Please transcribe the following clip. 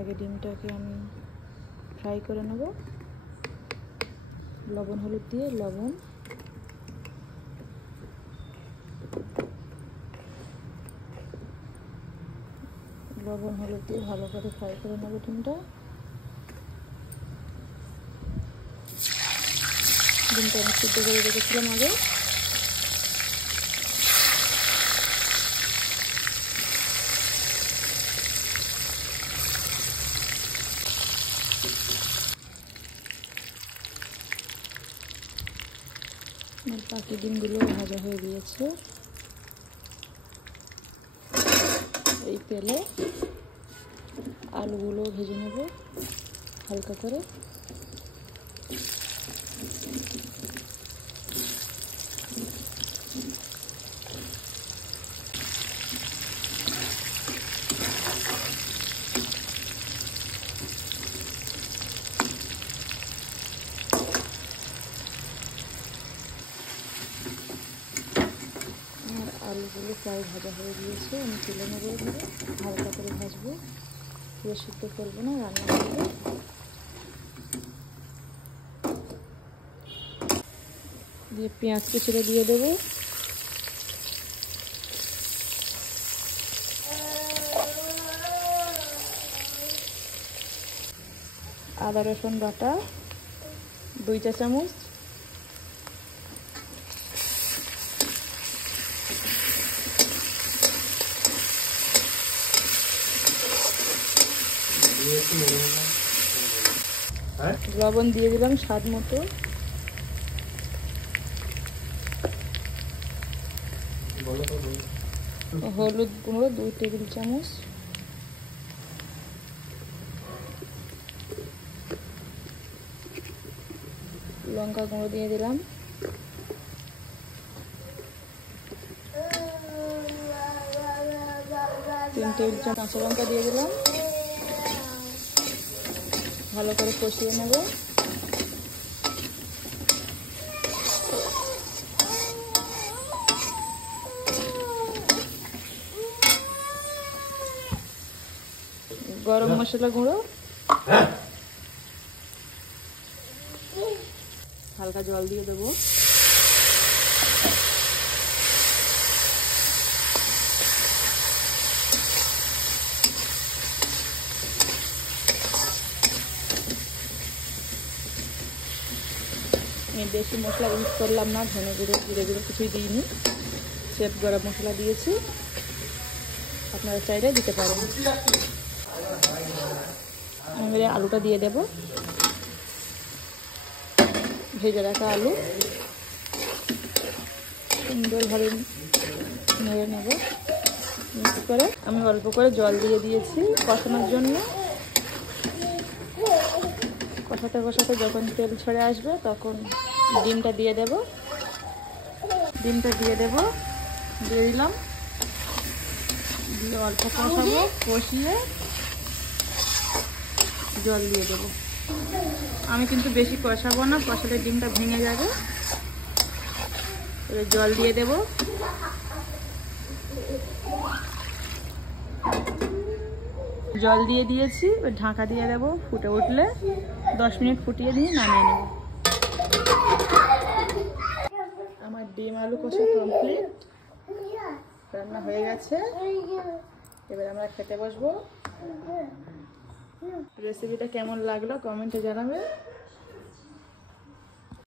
আগে ডিমটাকে আমি ফ্রাই করে নেব। লবণ হলুদ দিয়ে লবণ হলুদ দিয়ে ভালো করে ফ্রাই করে নেব ডিমটা। ডিমটা আমি সিদ্ধ করে রেখেছিলাম আগে। বাকি ডিমগুলো ভাজা হয়ে গিয়েছে। এই তেলে আলুগুলো ভেজে নেব হালকা করে। আলুগুলো প্রায় ভাজা হয়ে গিয়েছে, আমি তুলে নেব। হালকা করে ভাজবো, পুরো সিদ্ধ করবো না, রান্না করবো। দিয়ে পেঁয়াজ কুচিটা দিয়ে দেবো। আদা রসুন বাটা 2 চা চামচ। লবণ দিয়ে দিলাম স্বাদ মতো। হলুদ গুঁড়ো 2 টেবিল চামচ। লঙ্কা গুঁড়ো দিয়ে দিলাম। তিন টেবিল চামচ কাঁচা লঙ্কা দিয়ে দিলাম। ভালো করে কষিয়ে নেব। গরম মশলা গুঁড়ো, হালকা জল দিয়ে দেবো। আমি বেশি মশলা ইউজ করলাম না, ধনে গুঁড়ো জিরে গুঁড়ো কিছুই দিইনি, স্রেফ গরম মশলা দিয়েছি। আপনারা চাইলে দিতে পারেন। আমি আলুটা দিয়ে দেব, ভেজে রাখা আলু সুন্দরভাবে নেড়ে নেব। মিক্স করে আমি অল্প করে জল দিয়ে দিয়েছি কষানোর জন্য। কষাতে কষাতে যখন তেল ছেড়ে আসবে তখন ডিমটা দিয়ে দেব। দিয়ে দিলাম। দিয়ে অল্প কষাবো, কষিয়ে জল দিয়ে দেবো। আমি কিন্তু বেশি কষাবো না, কষালে ডিমটা ভেঙে যাবে। এবার জল দিয়ে দেব। জল দিয়ে দিয়েছি, এবার ঢাকা দিয়ে দেবো। ফুটে উঠলে 10 মিনিট ফুটিয়ে দিয়ে নামিয়ে নেব। আমার ডিম আলু কষা কমপ্লিট, রান্না হয়ে গেছে। এবার আমরা খেতে বসবো। রেসিপিটা কেমন লাগলো কমেন্টে জানাবে।